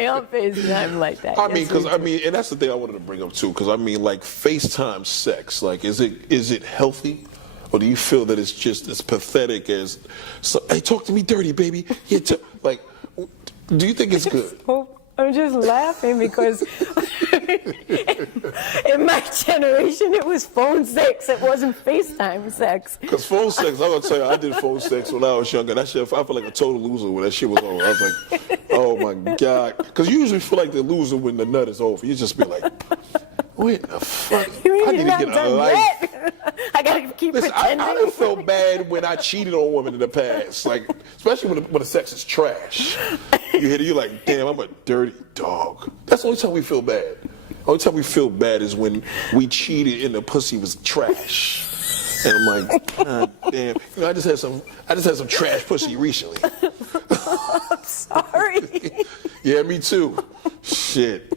play on FaceTime like that. I mean, because and that's the thing I wanted to bring up too. Because I mean, like FaceTime sex, like is it healthy, or do you feel that it's just as pathetic as, hey, talk to me dirty, baby? Yeah, like, do you think it's good? I'm just laughing because in my generation it was phone sex. It wasn't FaceTime sex. Because phone sex, I'm gonna tell you, I did phone sex when I was younger. That shit, I felt like a total loser when that shit was over. I was like, oh my God. Because you usually feel like the loser when the nut is over. You just be like, what the fuck? I need to get a life. I gotta keep pretending. I done felt bad when I cheated on women in the past, like especially when the sex is trash. You hit it, you're like, damn, I'm a dirty dog. That's the only time we feel bad. The only time we feel bad is when we cheated and the pussy was trash. And I'm like, God damn. You know, I just had some trash pussy recently. I'm sorry. Yeah, me too. Shit.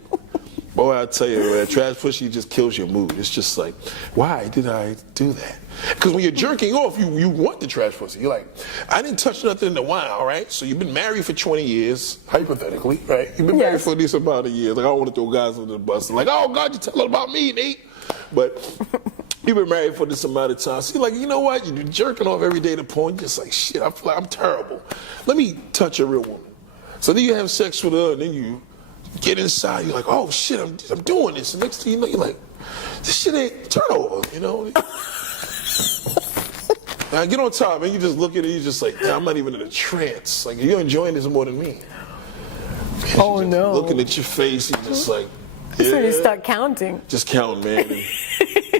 Boy, I tell you, man, trash pussy just kills your mood. It's just like, why did I do that? Because when you're jerking off, you want the trash pussy. You're like, I didn't touch nothing in a while, right? So you've been married for 20 years, hypothetically, right? You've been married for a decent amount of years. Like, I don't want to throw guys under the bus. Like, oh, God, you're telling about me, Nate. But you've been married for this amount of time. So you're like, you know what? You're jerking off every day to porn. You're just like, shit, I feel like I'm terrible. Let me touch a real woman. So then you have sex with her, and then you get inside, you're like, oh shit, I'm doing this. And next thing you know, you're like, this shit ain't turnover, you know? Now get on top, and you just look at it, you're just like, I'm not even in a trance. Like, you're enjoying this more than me. And oh no. Looking at your face, you're just like, yeah. So you start counting. Just counting, man. And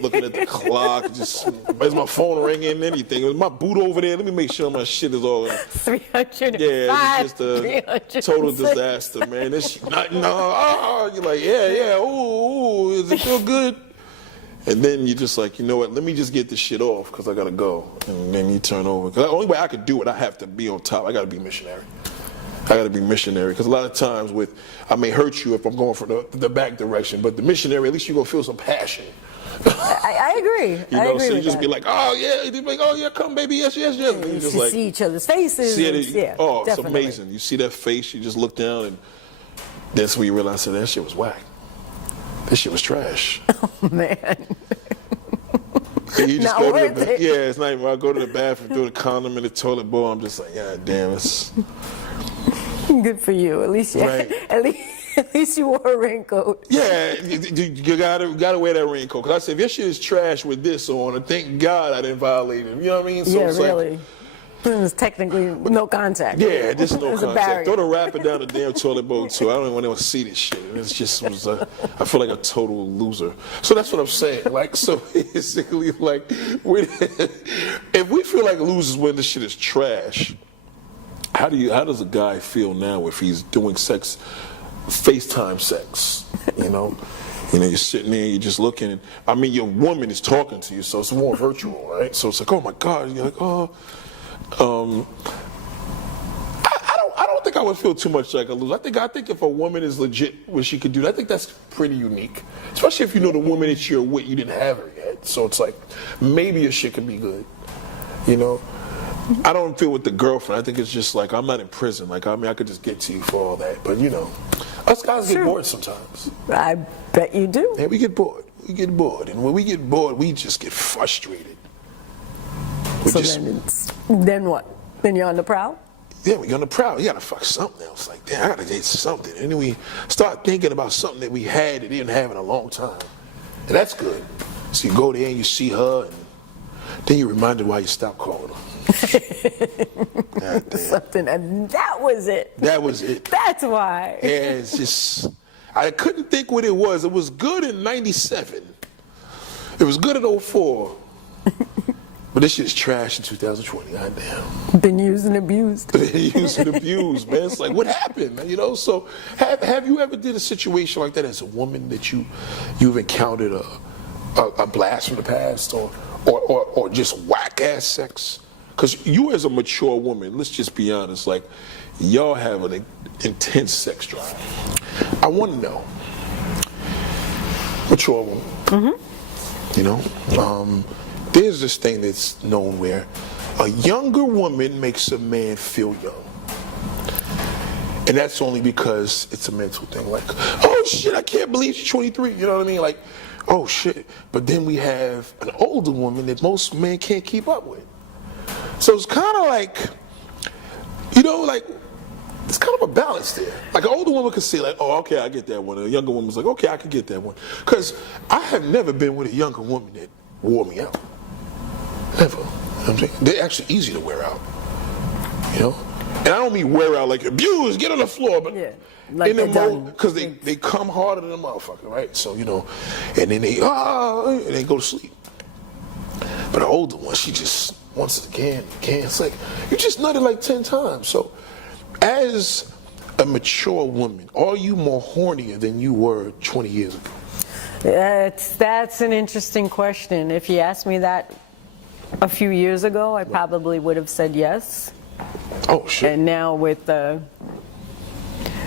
looking at the clock, just, is my phone ringing and anything? Is my boot over there? Let me make sure my shit is all. 305. Yeah, it's just a total disaster, man. This you're like, yeah, ooh, does it feel good? And then you're just like, you know what? Let me just get this shit off because I gotta go. And then you turn over. Because the only way I could do it, I have to be on top. I gotta be missionary. I gotta be missionary because a lot of times I may hurt you if I'm going for the back direction, but the missionary, at least you're gonna feel some passion. I agree. You know, so you just be like, oh yeah, you'd be like, oh yeah, come baby, yes. And you just like see each other's faces. Yeah, oh, definitely. It's amazing. You see that face, you just look down, and that's when you realize that shit was whack. This shit was trash. Oh man. And you just go to the yeah, it's not even. I go to the bathroom, throw the condom in the toilet bowl. I'm just like, yeah, damn, it's good for you. At least, right. At least you wore a raincoat. Yeah, you gotta wear that raincoat. Because I said, if your shit is trash with this on, thank God I didn't violate it. You know what I mean? So yeah, it's really. Like, it was technically no contact. Yeah, there's no contact. Throw the wrapper down the damn toilet bowl too. I don't even want to see this shit. It's just I feel like a total loser. So that's what I'm saying. Like, so basically, like, if we feel like losers when this shit is trash, how does a guy feel now if he's doing sex? FaceTime sex, you know, you're sitting there, you're just looking. I mean, your woman is talking to you, so it's more virtual, right? So it's like, oh my God, you're like, oh. I don't think I would feel too much like a loser. I think if a woman is legit, what she could do, I think that's pretty unique, especially if you know the woman that you're with, you didn't have her yet. So it's like, maybe your shit could be good, you know. I don't feel with the girlfriend. I think it's just like, I'm not in prison. Like, I mean, I could just get to you for all that. But, you know, us guys get bored sometimes. I bet you do. Yeah, we get bored. We get bored. And when we get bored, we just get frustrated. Then what? Then you're on the prowl? Yeah, we're on the prowl. You got to fuck something else. Like, damn, I got to get something. And then we start thinking about something that we had that didn't have in a long time. And that's good. So you go there and you see her, and then you're reminded why you stopped calling her. Something, and that was it. That was it. That's why. Yeah, it's just, I couldn't think what it was. It was good in '97. It was good in '04. But this shit's trash in 2020. Goddamn. Been used and abused. Been used and abused, man. It's like, what happened? You know. So, have you ever did a situation like that as a woman that you've encountered a blast from the past, or just whack ass sex? Because you as a mature woman, let's just be honest, like, y'all have an intense sex drive. I want to know, mature woman, you know, there's this thing that's known where a younger woman makes a man feel young. And that's only because it's a mental thing. Like, oh shit, I can't believe she's 23. You know what I mean? Like, oh shit. But then we have an older woman that most men can't keep up with. So it's kind of like, you know, like, it's kind of a balance there. Like, an older woman could say, like, oh, okay, I get that one. A younger woman's like, okay, I can get that one. Because I have never been with a younger woman that wore me out. Never. You know what I'm saying? They're actually easy to wear out. You know? And I don't mean wear out like abuse, get on the floor, but like in the moment, because they come harder than a motherfucker, right? So, you know, and then they go to sleep. But an older one, she just wants it again. It's like, you just nutted like 10 times. So, as a mature woman, are you more hornier than you were 20 years ago? That's an interesting question. If you asked me that a few years ago, I probably would have said yes. Oh, shit. And now with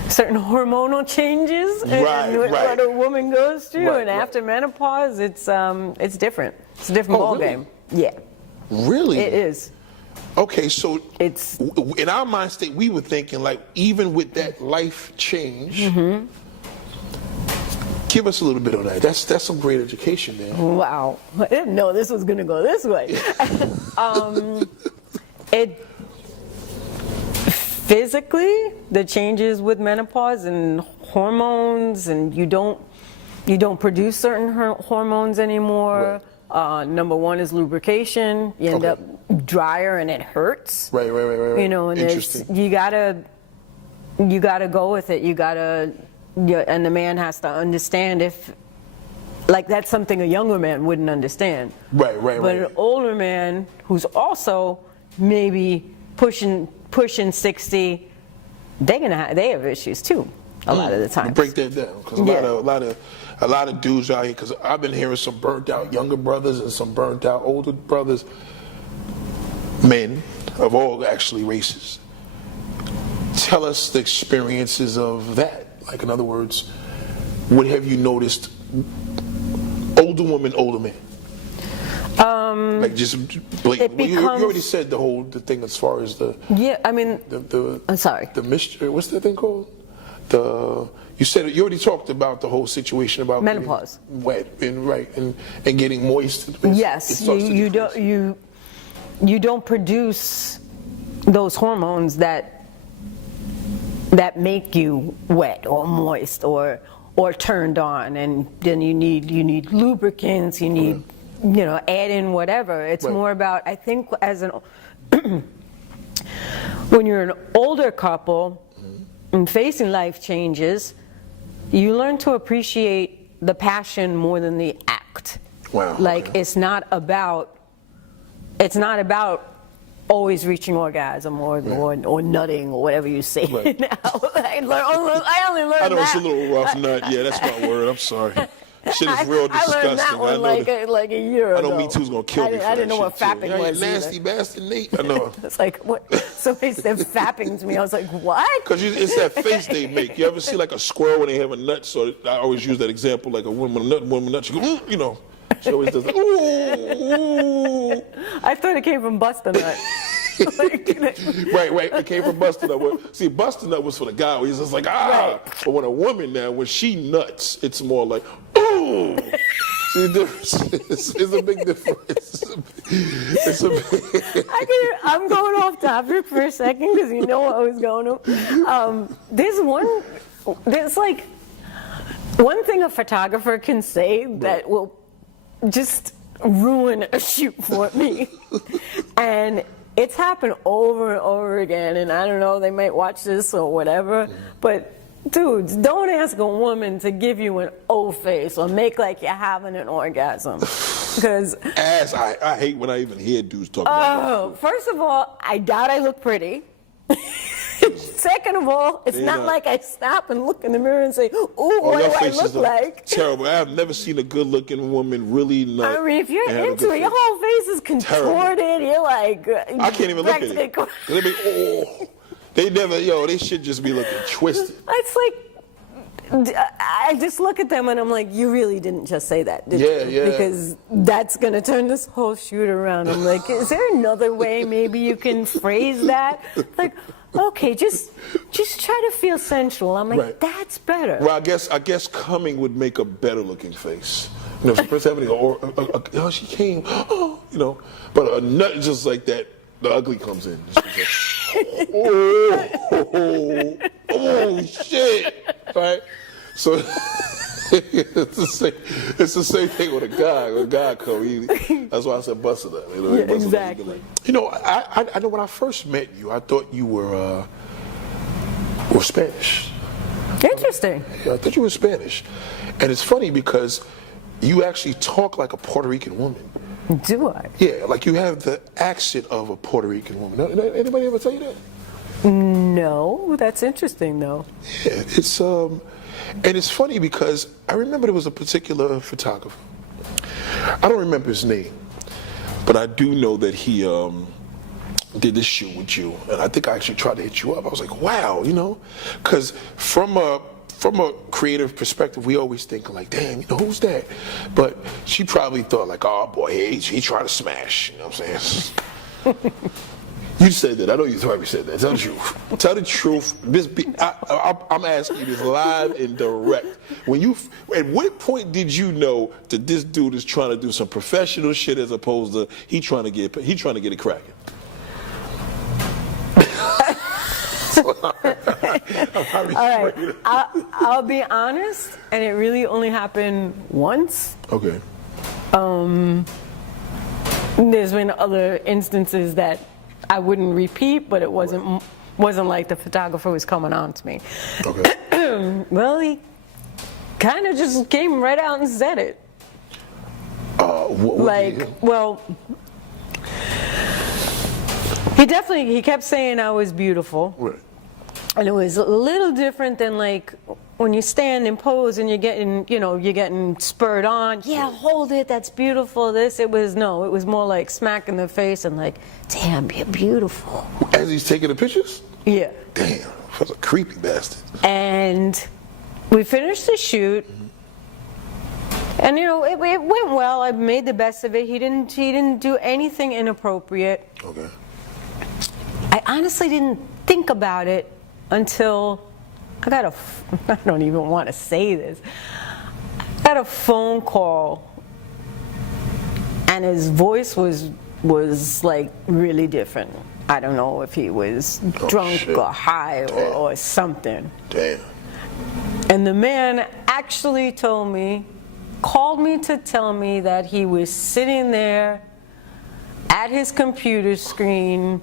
certain hormonal changes and what a woman goes through, and after menopause, it's different. It's a different ball game. Yeah. Really? It is. Okay, so it's in our mind state, we were thinking like, even with that life change, give us a little bit on that. That's some great education there. Wow, I didn't know this was going to go this way. Physically, the changes with menopause and hormones, and you don't produce certain hormones anymore. Right. Number one is lubrication. You end up drier and it hurts. Right. You know, and you gotta go with it. And the man has to understand like that's something a younger man wouldn't understand. Right. But an older man who's also maybe pushing 60, they have issues too. A lot of the time. Break that down, because a lot of dudes out here. Because I've been hearing some burnt out younger brothers and some burnt out older brothers, men of all actually races. Tell us the experiences of that. Like, in other words, what have you noticed? Older woman, older man. Like, just you already said the thing as far as the I'm sorry. The mystery. What's that thing called? You already talked about the whole situation about menopause, wet and getting moist. Yes, you don't produce those hormones that make you wet or moist or turned on, and then you need lubricants. You need add in whatever. It's more about, I think, as when you're an older couple and facing life changes, you learn to appreciate the passion more than the act. Wow. Like, it's not about always reaching orgasm or nutting or whatever you say now. I only learned that. I know it's a little rough nut. Yeah, that's my word. I'm sorry. Shit is real disgusting. I learned that one like a year ago. I know Me Too's gonna kill me for I didn't know what fapping was. Nasty bastard, Nate. I know. It's like, what? Somebody said fapping to me. I was like, what? Because it's that face they make. You ever see like a squirrel when they have a nut? So I always use that example, like a woman nut. She goes, you know. She always does like, ooh. I thought it came from Busta Nut. Right. It came from Busta Nut. See, Busta Nut was for the guy. He's just like, ah. Right. But when a woman now, when she nuts, it's more like, ooh. See the difference? It's a big difference. It's a big... I'm going off topic for a second because you know what was going on. There's like one thing a photographer can say that will just ruin a shoot for me. And it's happened over and over again, and I don't know, they might watch this or whatever, but dudes, don't ask a woman to give you an O face or make like you're having an orgasm. Because I hate when I even hear dudes talk about that. First of all, I doubt I look pretty. Second of all, it's not like I stop and look in the mirror and say, ooh, what do I look like? Terrible. I've never seen a good-looking woman really nut. I mean, if you're into it, your whole face is contorted. Terrible. You're like... I can't even look at it. They be, they should just be looking twisted. It's like... I just look at them and I'm like, you really didn't just say that, did you? Yeah. Because that's going to turn this whole shoot around. I'm like, is there another way maybe you can phrase that? Like, okay, just try to feel sensual. I'm like, Right. that's better. Well, I guess coming would make a better looking face. You know, if the person having oh, she came, oh, you know, but a nut just like that, the ugly comes in. Oh, shit, right? So it's the same thing with a guy. When a guy comes, that's why I said busted up. You know, Yeah, exactly. You know, I know when I first met you, I thought you were Spanish. Interesting. Yeah, I thought you were Spanish. And it's funny because you actually talk like a Puerto Rican woman. Do I? Yeah, like you have the accent of a Puerto Rican woman. Anybody ever tell you that? No, that's interesting though. Yeah, it's and it's funny because I remember there was a particular photographer. I don't remember his name, but I do know that he did this shoot with you, and I think I actually tried to hit you up. I was like, wow, you know, because from a creative perspective, we always think like, damn, you know, who's that? But she probably thought like, oh boy, he trying to smash. You know what I'm saying? You said that. I know you probably said that. Tell the truth. Tell the truth. I'm asking you this live and direct. At what point did you know that this dude is trying to do some professional shit as opposed to he trying to get it cracking? All right, I'll be honest, and it really only happened once. Okay. There's been other instances that I wouldn't repeat, but it wasn't like the photographer was coming on to me. Okay. Well, he kind of just came right out and said it. Well, he kept saying I was beautiful. Right. And it was a little different than like when you stand and pose and you're getting spurred on. Yeah, hold it, that's beautiful. It was more like smack in the face and like, damn, you're beautiful. As he's taking the pictures? Yeah. Damn, that's a creepy bastard. And we finished the shoot. And it went well. I made the best of it. He didn't do anything inappropriate. Okay. I honestly didn't think about it until I don't even want to say this. I got a phone call and his voice was like really different. I don't know if he was drunk shit. or high or something. Damn. And the man actually called me to tell me that he was sitting there at his computer screen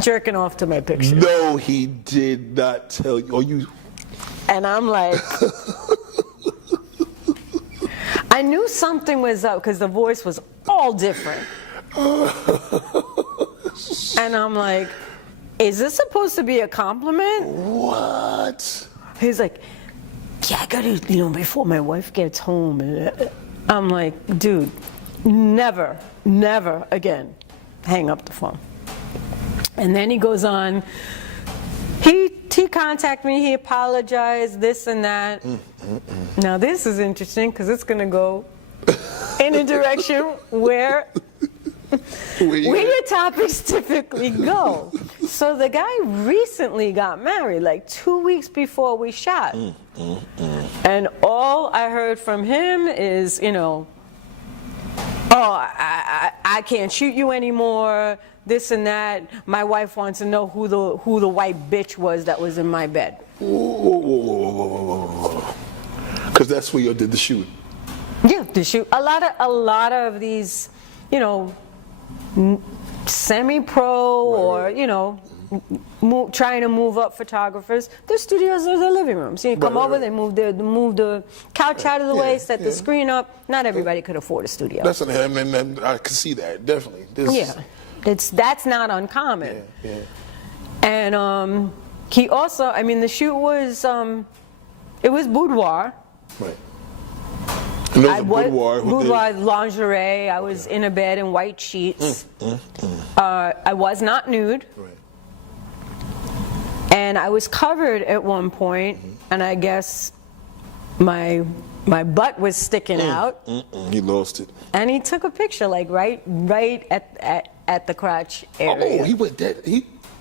jerking off to my picture. No, he did not tell you. Or you. And I'm like, I knew something was up because the voice was all different. And I'm like, is this supposed to be a compliment? What? He's like, yeah, I gotta, before my wife gets home. I'm like, dude, never again. Hang up the phone. And then he goes on, he contacted me, he apologized, this and that. Now this is interesting because it's going to go in a direction where your topics typically go. So the guy recently got married, like 2 weeks before we shot. And all I heard from him is, oh, I can't shoot you anymore. This and that. My wife wants to know who the white bitch was that was in my bed. Because that's where you did the shoot. Yeah, the shoot. A lot of these, semi-pro or trying to move up photographers. Their studios are their living rooms. You come over, they move the couch out of the way, set the screen up. Not everybody could afford a studio. That's and I can see that definitely. That's not uncommon. Yeah. And he also, the shoot was it was boudoir. Right. Boudoir lingerie. I was in a bed in white sheets. I was not nude. Right. And I was covered at one point, and I guess my butt was sticking out. He lost it. And he took a picture, like right at the crotch area. Oh, he went that.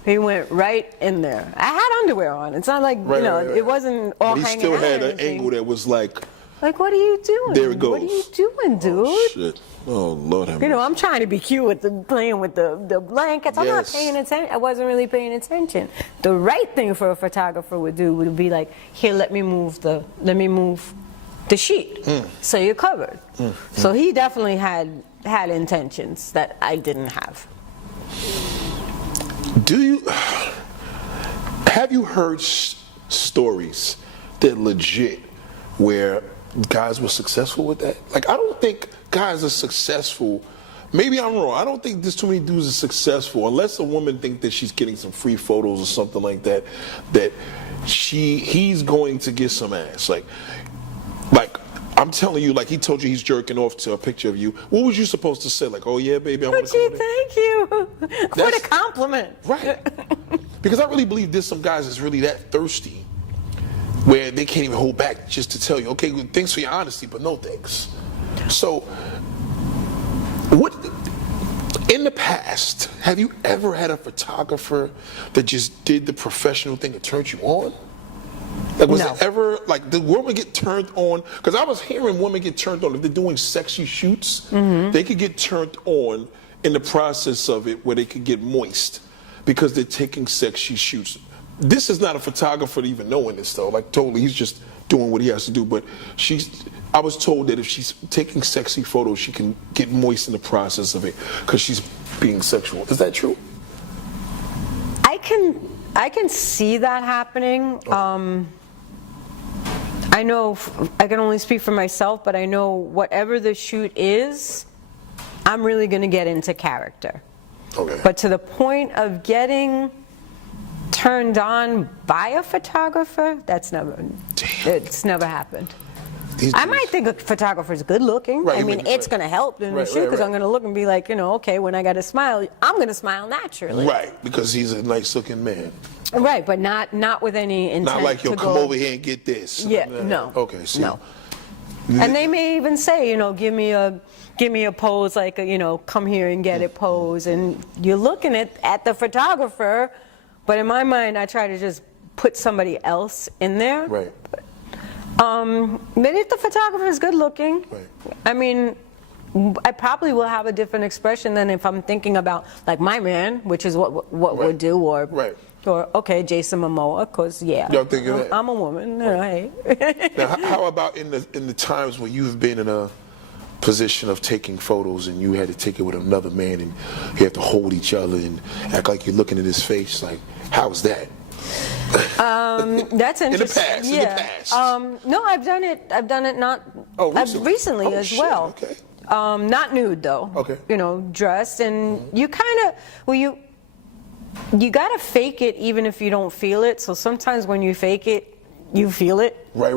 He went right in there. I had underwear on. It's not like, Right. it wasn't all But he hanging still out had or an anything. angle that was like, Like, what are you doing? there it goes. What are you doing, dude? Oh, shit. Oh, Lord have mercy. I'm trying to be cute with playing with the blankets. I'm not Yes. paying attention. I wasn't really paying attention. The right thing for a photographer would do would be like, here, let me move the sheet, so you're covered. So he definitely had intentions that I didn't have. Have you heard stories that legit where guys were successful with that? Like, I don't think guys are successful. Maybe I'm wrong. I don't think there's too many dudes are successful unless a woman thinks that she's getting some free photos or something like that, that he's going to get some ass. Like I'm telling you, like he told you he's jerking off to a picture of you. What was you supposed to say? Like, oh yeah, baby, I want to come with it. Thank you. What a compliment. Right. Because I really believe there's some guys that's really that thirsty where they can't even hold back just to tell you, okay, well, thanks for your honesty, but no thanks. So, what in the past, have you ever had a photographer that just did the professional thing and turned you on? Like, was No. it ever, like, did women get turned on? Because I was hearing women get turned on if they're doing sexy shoots. They could get turned on in the process of it where they could get moist because they're taking sexy shoots. This is not a photographer even knowing this, though. Like, totally, he's just doing what he has to do. But I was told that if she's taking sexy photos, she can get moist in the process of it because she's being sexual. Is that true? I can see that happening. I know I can only speak for myself, but I know whatever the shoot is, I'm really going to get into character. Okay. But to the point of getting turned on by a photographer, it's never happened. I might think a photographer's good looking. Right, I mean, it's going to help in the shoot because I'm going to look and be like, okay, when I got to smile, I'm going to smile naturally. Right, because he's a nice looking man. Right, but not with any intent. Not like, yo, to come go, over here and get this. Yeah, no. Okay, see. No. And they may even say, give me a pose, like come here and get it pose, and you're looking at the photographer, but in my mind, I try to just put somebody else in there. Right. But if the photographer is good looking, Right. I mean, I probably will have a different expression than if I'm thinking about like my man, which is what we'll do, or Right. or okay, Jason Momoa, because Y'all think of that? I'm a woman. Hey. Now, how about in the times when you've been in a position of taking photos and you had to take it with another man and you have to hold each other and act like you're looking at his face? Like, how's that? That's interesting. past, in the past. No, I've done it. Not. Recently Oh, as shit, well. okay. Not nude though. Okay. Dressed, and you kind of you gotta fake it even if you don't feel it. So sometimes when you fake it, you feel it. Right.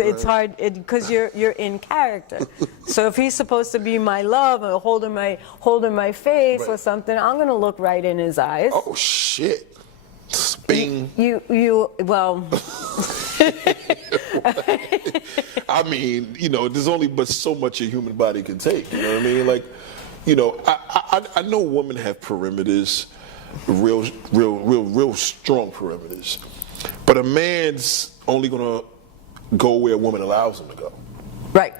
It's hard because you're in character. So if he's supposed to be my love or holding my face or something, I'm gonna look right in his eyes. Oh shit. Bing. Well. I mean, there's only but so much a human body can take. You know what I mean? Like, I know women have perimeters, real strong perimeters, but a man's only gonna go where a woman allows him to go. Right.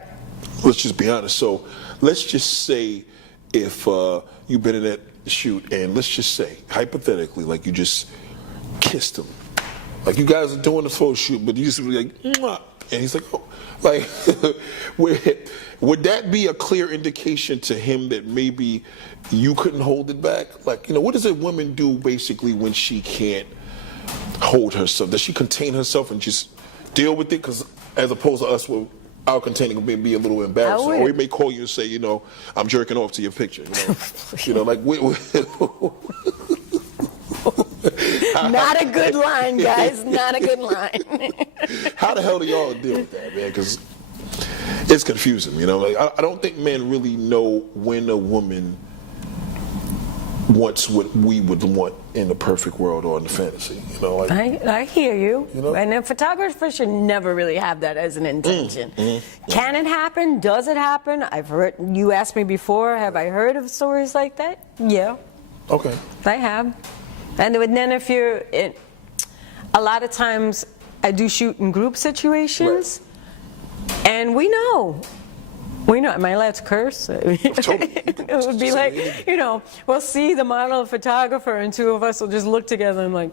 Let's just be honest. So let's just say if you've been in that shoot, and let's just say hypothetically, like you just kissed him, like you guys are doing the photo shoot, but you just be like, mwah, and he's like, oh, like, would that be a clear indication to him that maybe you couldn't hold it back? Like, what does a woman do basically when she can't hold herself? Does she contain herself and just deal with it? Because as opposed to us, our containing may be a little embarrassing, or he may call you and say, I'm jerking off to your picture. Like. Not a good line, guys. Not a good line. How the hell do y'all deal with that, man? Because it's confusing, Like, I don't think men really know when a woman wants what we would want in the perfect world or in the fantasy. You know, like, I hear you. You know? And a photographer should never really have that as an intention. Can it happen? Does it happen? I've heard, you asked me before, have I heard of stories like that? Yeah. Okay. I have. And then if you're in, a lot of times I do shoot in group situations, and we know. Am I allowed to curse? Totally. It would be like, we'll see the model and photographer, and two of us will just look together and like,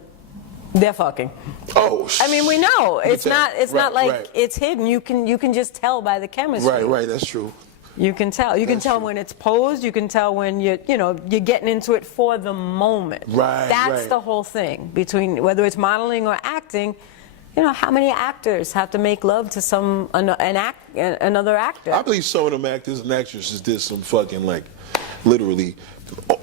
they're fucking. Oh, I mean, we know. It's not like right. it's hidden. You can just tell by the chemistry. Right, that's true. You can tell. You can tell when it's posed. You can tell when you're getting into it for the moment. Right. That's the whole thing between whether it's modeling or acting. How many actors have to make love to another actor? I believe some of them actors and actresses did some fucking, like, literally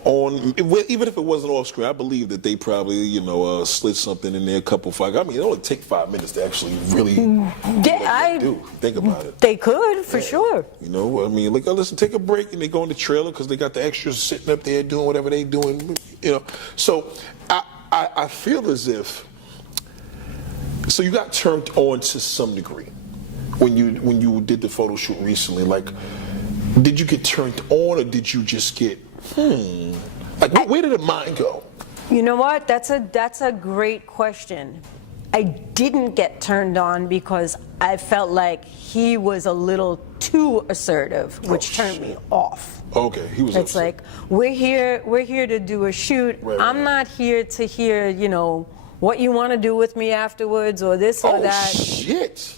even if it wasn't off screen, I believe that they probably, slid something in there, a couple fuck. I mean, it only take 5 minutes to actually really do what they do. Think about it. They could, for sure. I mean, like, listen, take a break, and they go in the trailer because they got the extras sitting up there doing whatever they doing, So I feel as if, so you got turned on to some degree when you did the photo shoot recently. Like, did you get turned on, or did you just get like where did the mind go? You know what? That's a great question. I didn't get turned on because I felt like he was a little too assertive, which turned me off. Okay, he was. It's like we're here to do a shoot. Right, I'm not here to hear what you want to do with me afterwards or this or that. Oh shit!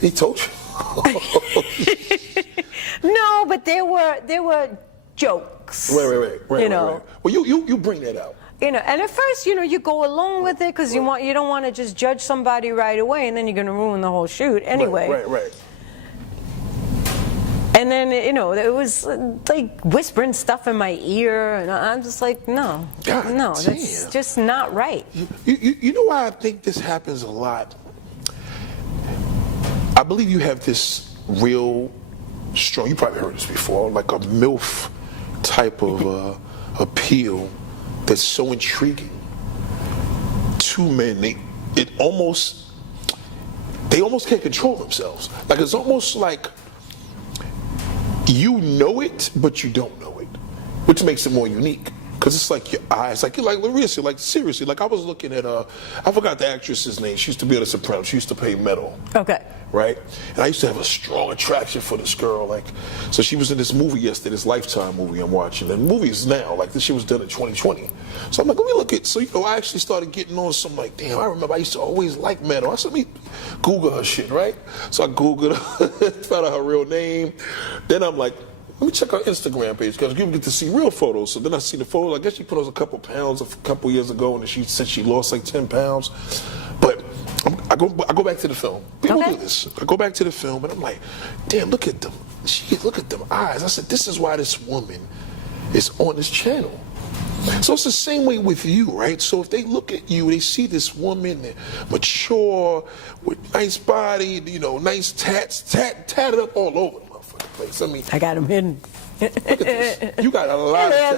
He told you. No, but there were jokes. Right. Well, you bring that out. And at first, you go along with it because you don't want to just judge somebody right away, and then you're going to ruin the whole shoot anyway. Right. And then it was like whispering stuff in my ear, and I'm just like, no, that's just not right. You know why I think this happens a lot? I believe you have this real strong. You probably heard this before, like a MILF type of appeal that's so intriguing to men. They almost can't control themselves. Like, it's almost like you know it, but you don't know it, which makes it more unique. Because it's like your eyes, like seriously, like I was looking at I forgot the actress's name. She used to be on The Sopranos. She used to play Meadow. Okay. Right? And I used to have a strong attraction for this girl. Like, so she was in this movie yesterday, this Lifetime movie I'm watching. And the movie is now, like, this shit was done in 2020. So I'm like, let me look at, so I actually started getting on some, like, damn, I remember I used to always like Meadow. I said, let me Google her shit, right? So I Googled her, found out her real name. Then I'm like, let me check her Instagram page because you get to see real photos. So then I see the photos. I guess she put on a couple pounds a couple years ago, and she said she lost like 10 pounds. But I go back to the film. People do this. I go back to the film, and I'm like, damn, look at them. Look at them eyes. I said, this is why this woman is on this channel. So it's the same way with you, right? So if they look at you, they see this woman, mature, with nice body, nice tatted up all over the motherfucking place. I mean, I got them hidden. Look at this. You got a lot of tats.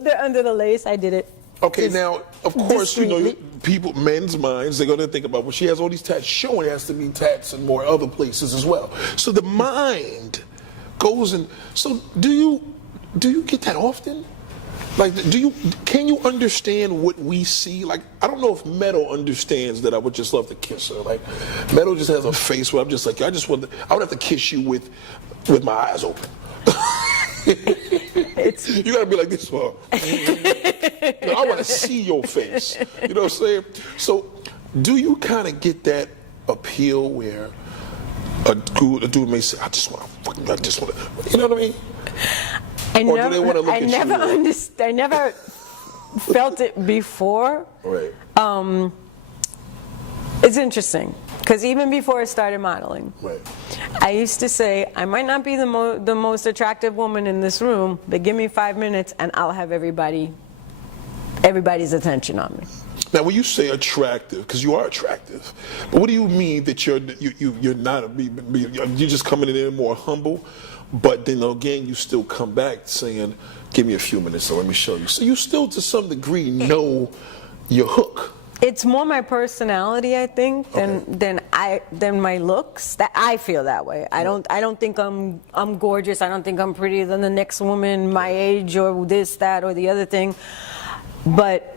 They're under the lace. I did it. Okay, now, of course, men's minds, they're going to think about, well, she has all these tats showing, it has to be tats in more other places as well. So the mind goes in. So do you get that often? Like, can you understand what we see? Like, I don't know if Meadow understands that I would just love to kiss her. Like, Meadow just has a face where I'm just like, I would have to kiss you with my eyes open. You gotta be like this for her. I want to see your face. You know what I'm saying? So, do you kind of get that appeal where a dude may say, I just want to, you know what I mean? I never felt it before. Right. It's interesting because even before I started modeling, right, I used to say I might not be the most attractive woman in this room, but give me 5 minutes and I'll have everybody's attention on me. Now, when you say attractive, because you are attractive, but what do you mean that you're not you're just coming in there more humble, But then again, you still come back saying, give me a few minutes, so let me show you. So you still, to some degree, know your hook. It's more my personality, I think, than my looks. That I feel that way. I don't think I'm gorgeous. I don't think I'm prettier than the next woman my age or this, that, or the other thing. But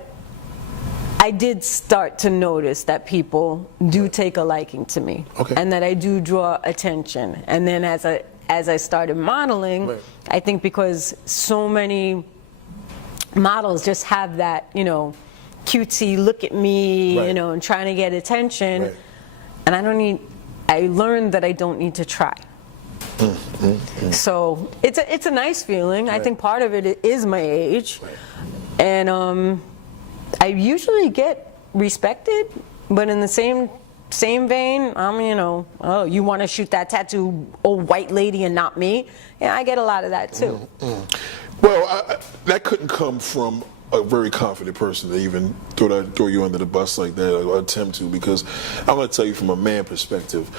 I did start to notice that people do take a liking to me, and that I do draw attention. And then as I started modeling, I think because so many models just have that, you know, cutesy look at me, you know, and trying to get attention, and I learned that I don't need to try. So it's a nice feeling. I think part of it is my age, and I usually get respected, but in the same vein, you know, oh, you want to shoot that tattoo, old white lady, and not me? Yeah, I get a lot of that too. Well, that couldn't come from a very confident person to even throw you under the bus like that, or attempt to, because I'm going to tell you from a man perspective,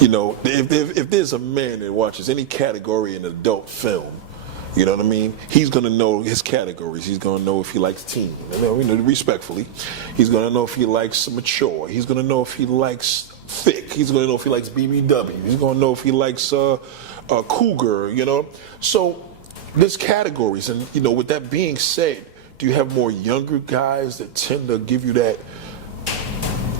you know, if there's a man that watches any category in adult film, you know what I mean? He's going to know his categories. He's going to know if he likes teen, you know, respectfully. He's going to know if he likes mature. He's going to know if he likes thick. He's going to know if he likes BBW. He's going to know if he likes cougar, you know? So there's categories, and, you know, with that being said, do you have more younger guys that tend to give you that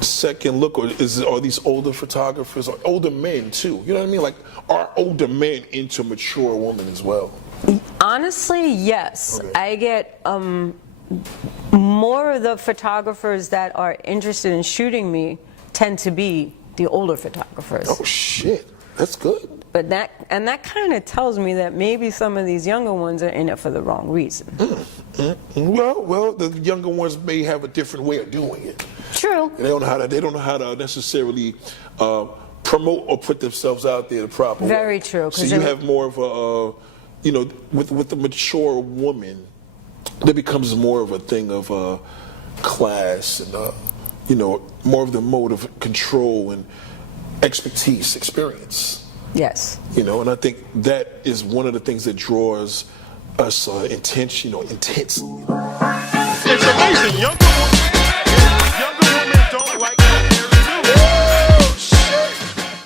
second look, or are these older photographers, or older men too? You know what I mean? Like, are older men into mature women as well? Honestly, yes. I get more of the photographers that are interested in shooting me tend to be the older photographers. Oh shit, that's good. But that kind of tells me that maybe some of these younger ones are in it for the wrong reason. Well, the younger ones may have a different way of doing it. True. They don't know how to necessarily promote or put themselves out there the proper way. Very true. So you have more of a, you know, with the mature woman, there becomes more of a thing of class and, you know, more of the mode of control and expertise, experience. Yes. You know, and I think that is one of the things that draws us intensely. It's amazing, young.